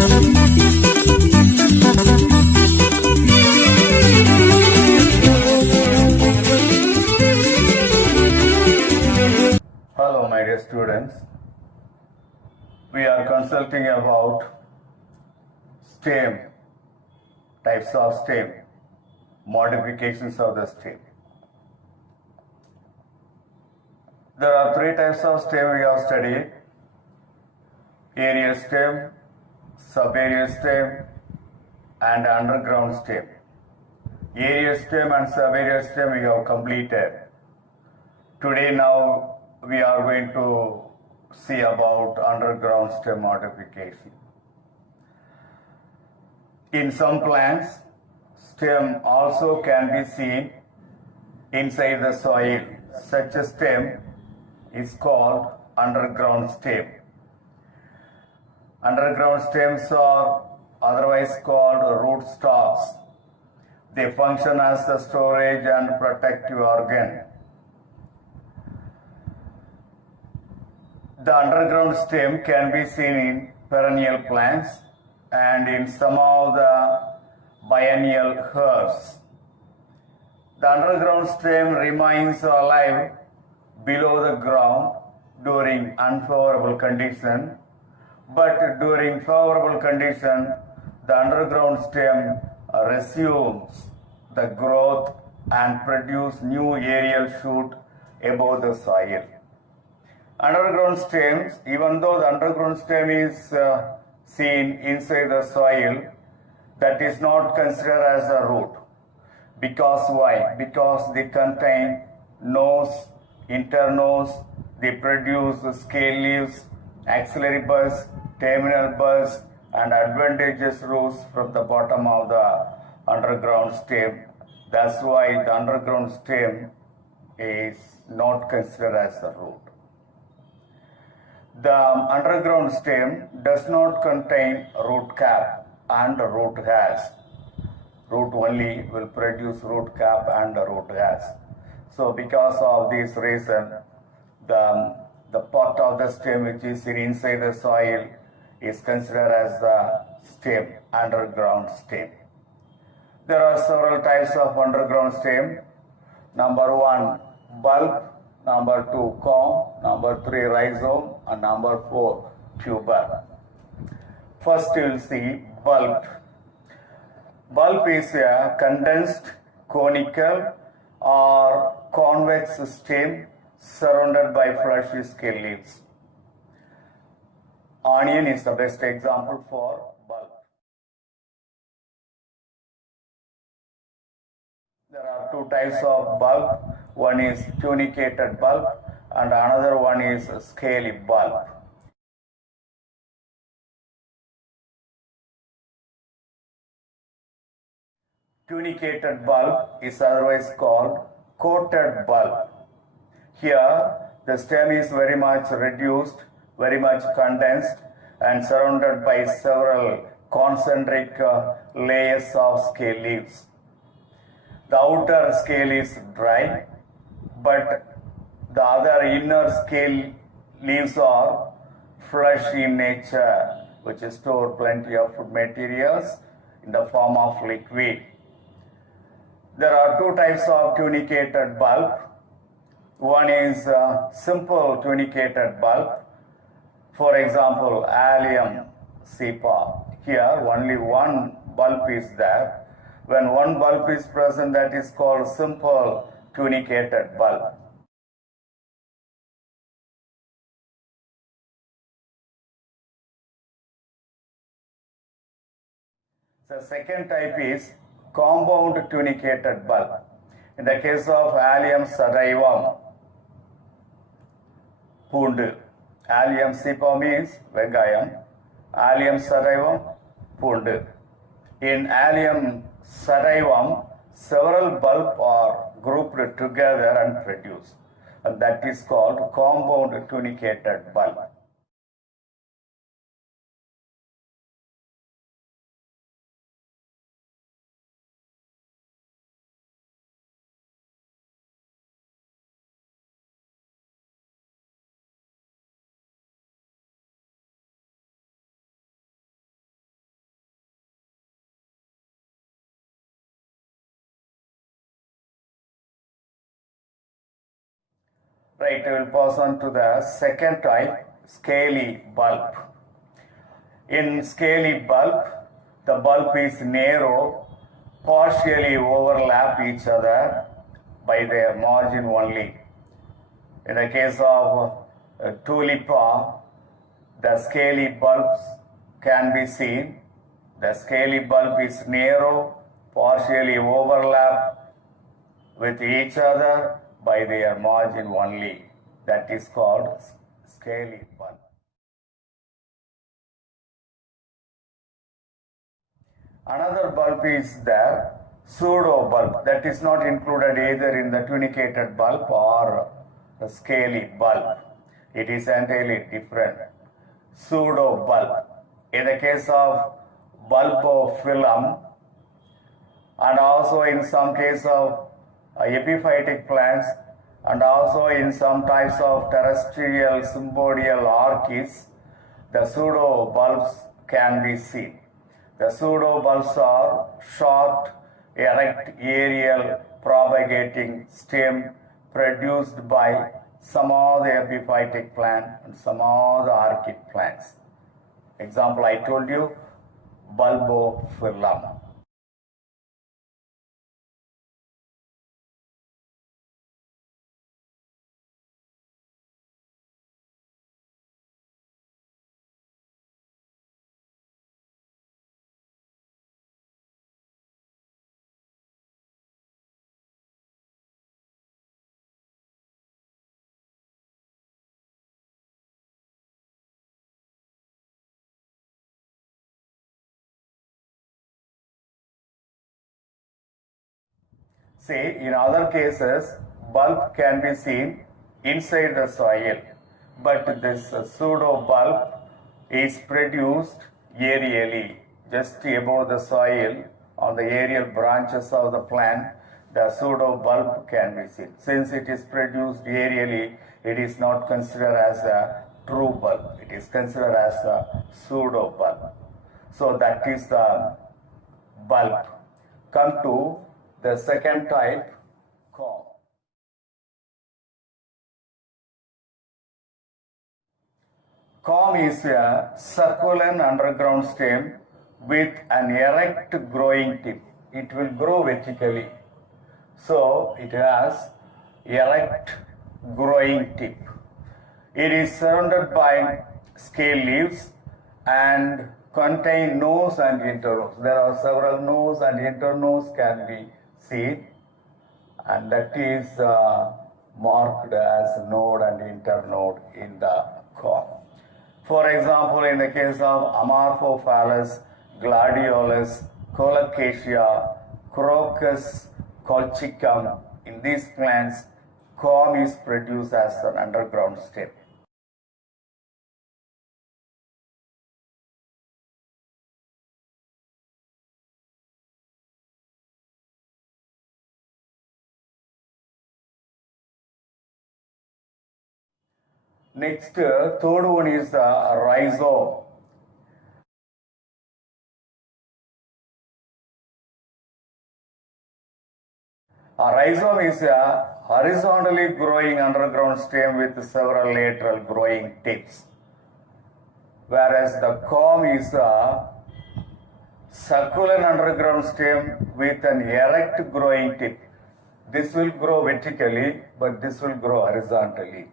Hello, my dear students. We are consulting about stem, types of stem, modifications of the stem. There are three types of stem we have studied: aerial stem, subaerial stem, and underground stem. Aerial stem and subaerial stem we have completed. Today now we are going to see about underground stem modification. In some plants, stem also can be seen inside the soil. Such a stem is called underground stem. Underground stems are otherwise called root stocks. They function as a storage and protective organ. The underground stem can be seen in perennial plants and in some of the biennial herbs. The underground stem remains alive below the ground during unfavorable condition, but during favorable condition, the underground stem resumes the growth and produce new aerial shoot above the soil. Underground stems, even though the underground stem is seen inside the soil, that is not considered as a root. Because why? Because they contain nose, internose, they produce scale leaves, axillary buds, terminal buds, and advantageous roots from the bottom of the underground stem. That's why the underground stem is not considered as a root. The underground stem does not contain root cap and root hairs. Root only will produce root cap and root hairs. So because of this reason, the part of the stem which is inside the soil is considered as the stem, underground stem. There are several types of underground stem. Number 1, bulb. Number 2, comb. Number 3, rhizome. And number 4, tuber. First you will see bulb. Bulb is a condensed, conical or convex stem surrounded by fleshy scale leaves. Onion is the best example for bulb. There are two types of bulb. One is tunicated bulb and another one is scaly bulb. Tunicated bulb is otherwise called coated bulb. Here, the stem is very much reduced, very much condensed, and surrounded by several concentric layers of scale leaves. The outer scale is dry, but the other inner scale leaves are fleshy in nature, which store plenty of food materials in the form of liquid. There are two types of tunicated bulb. One is simple tunicated bulb. For example, Allium cepa. Here only one bulb is there. When one bulb is present, that is called simple tunicated bulb. The second type is compound tunicated bulb. In the case of Allium sadaivum, pundu. Allium cepa means vengayam. Allium sadaivum, pundu. In Allium sadaivum, several bulbs are grouped together and produced. And that is called compound tunicated bulb. Right, we will pass on to the second type, scaly bulb. In scaly bulb, the bulb is narrow, partially overlap each other by their margin only. In the case of tulipa, the scaly bulbs can be seen. The scaly bulb is narrow, partially overlap with each other by their margin only. That is called scaly bulb. Another bulb is the pseudo bulb, that is not included either in the tunicated bulb or the scaly bulb. It is entirely different. Pseudo bulb. In the case of bulbophyllum, and also in some case of epiphytic plants, and also in some types of terrestrial symbodial orchids, the pseudo bulbs can be seen. The pseudo bulbs are short, erect, aerial, propagating stem produced by some of the epiphytic plant and some of the orchid plants. Example I told you, bulbophyllum. See, in other cases, bulb can be seen inside the soil, but this pseudo bulb is produced aerially, just above the soil on the aerial branches of the plant. The pseudo bulb can be seen. Since it is produced aerially, it is not considered as a true bulb. It is considered as a pseudo bulb. So that is the bulb. Come to the second type, comb. Comb is a succulent underground stem with an erect growing tip. It will grow vertically. So it has erect growing tip. It is surrounded by scale leaves and contain nose and internodes. There are several nodes and internodes can be seen, and that is marked as node and internode in the comb. For example, in the case of Amorphophallus, Gladiolus, Colocasia, Crocus colchicum, in these plants, comb is produced as an underground stem. Next, third one is the rhizome. A rhizome is a horizontally growing underground stem with several lateral growing tips, whereas the comb is a succulent underground stem with an erect growing tip. This will grow vertically, but this will grow horizontally.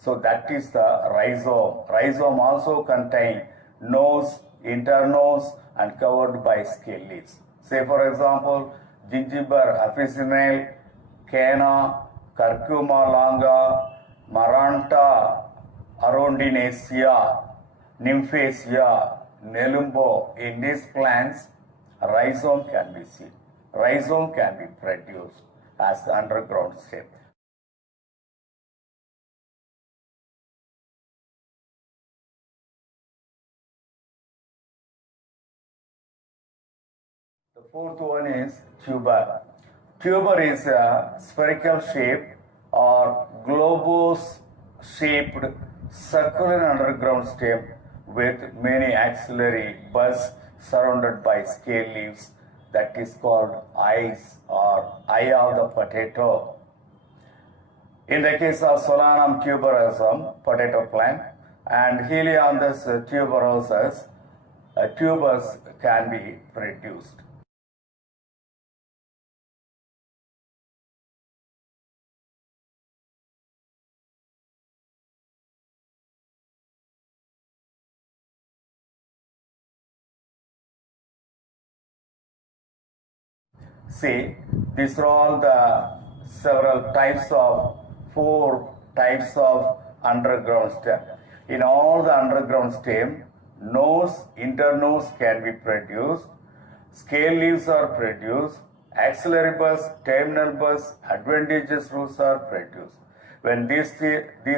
So that is the rhizome. Rhizome also contain nose, internodes, and covered by scale leaves. Say for example, Gingiber officinale, Cana, Curcuma longa, Maranta arundinacea, Nymphaceae, Nelumbo. In these plants, rhizome can be seen. Rhizome can be produced as the underground stem. The fourth one is tuber. Tuber is a spherical shape or globose shaped succulent underground stem with many axillary buds surrounded by scale leaves, that is called eyes or eye of the potato. In the case of Solanum tuberosum, potato plant, and Helianthus tuberosus, tubers can be produced. See, these are all the several types of, 4 types of underground stem. In all the underground stem, nose, internose can be produced, scale leaves are produced, axillary buds, terminal buds, adventitious roots are produced. When these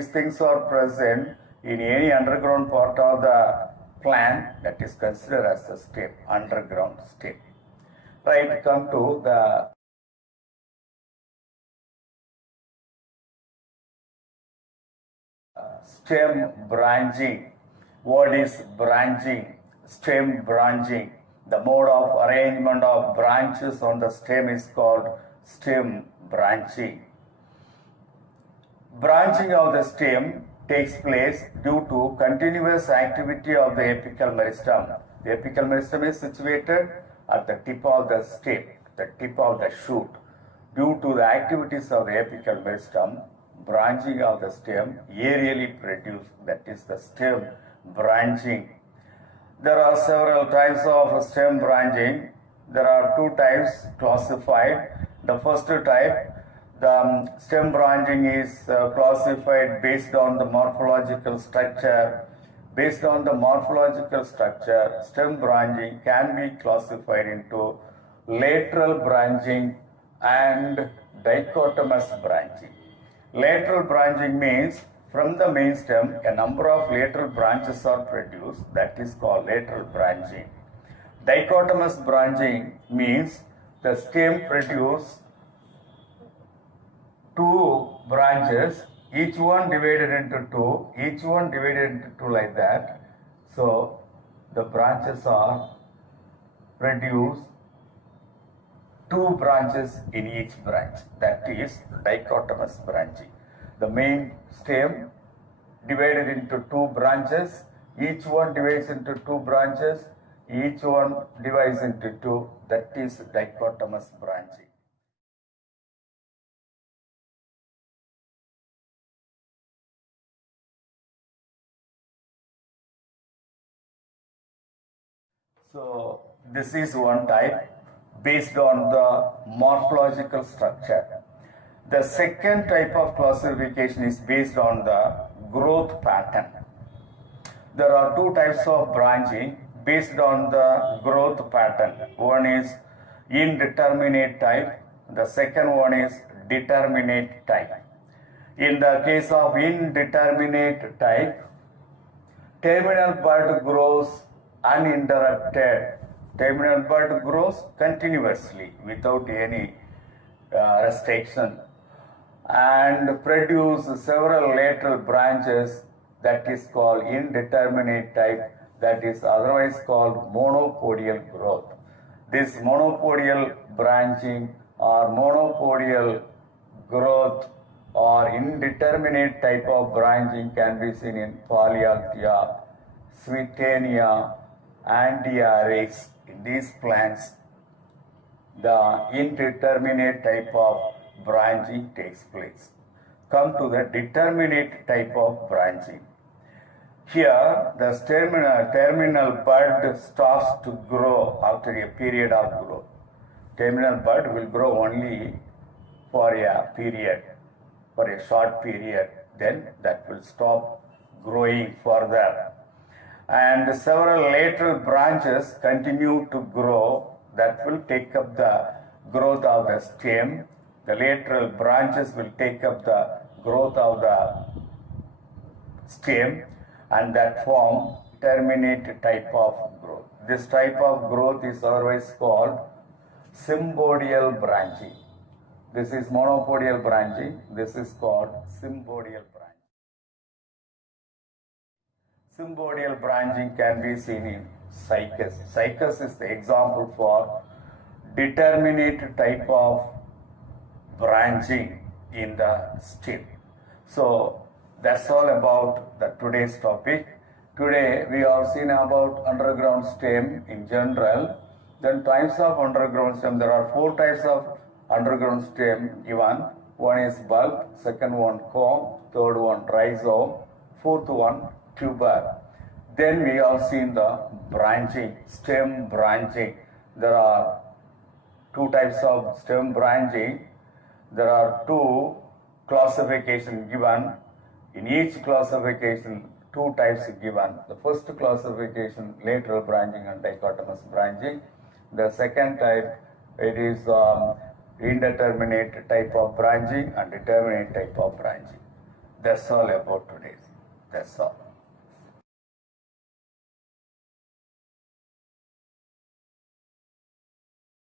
things are present in any underground part of the plant, that is considered as the stem, underground stem. Right, come to the stem branching. What is branching? Stem branching. The mode of arrangement of branches on the stem is called stem branching. Branching of the stem takes place due to continuous activity of the apical meristem. The apical meristem is situated at the tip of the stem, the tip of the shoot. Due to the activities of the apical meristem, branching of the stem aerially produced, that is the stem branching. There are several types of stem branching. There are 2 types classified. The first type, the stem branching is classified based on the morphological structure. Based on the morphological structure, stem branching can be classified into lateral branching and dichotomous branching. Lateral branching means from the main stem, a number of lateral branches are produced, that is called lateral branching. Dichotomous branching means the stem produces 2 branches, each one divided into 2, like that. So the branches are produced 2 branches in each branch, that is dichotomous branching. The main stem divided into 2 branches, each one divides into 2 branches, each one divides into 2, that is dichotomous branching. So this is one type based on the morphological structure. The second type of classification is based on the growth pattern. There are 2 types of branching based on the growth pattern. One is indeterminate type, the second one is determinate type. In the case of indeterminate type, terminal bud grows uninterrupted. Terminal bud grows continuously without any restriction and produce several lateral branches, that is called indeterminate type, that is otherwise called monopodial growth. This monopodial branching or monopodial growth or indeterminate type of branching can be seen in Polyalthia, Swietenia, Antiaris. In these plants, the indeterminate type of branching takes place. Come to the determinate type of branching. Here, the terminal bud stops to grow after a period of growth. Terminal bud will grow only for a period, for a short period, then that will stop growing further. And several lateral branches continue to grow, that will take up the growth of the stem. The lateral branches will take up the growth of the stem and that form terminate type of growth. This type of growth is otherwise called symbodial branching. This is monopodial branching. This is called symbodial branching. Symbodial branching can be seen in cycas. Cycas is the example for determinate type of branching in the stem. So that's all about the today's topic. Today we have seen about underground stem in general. Then types of underground stem. There are 4 types of underground stem given. One is bulb, second one comb, third one rhizome, fourth one tuber. Then we have seen the branching, stem branching. There are 2 types of stem branching. There are 2 classifications given. In each classification, 2 types given. The first classification, lateral branching and dichotomous branching. The second type, it is indeterminate type of branching and determinate type of branching. That's all about today. That's all.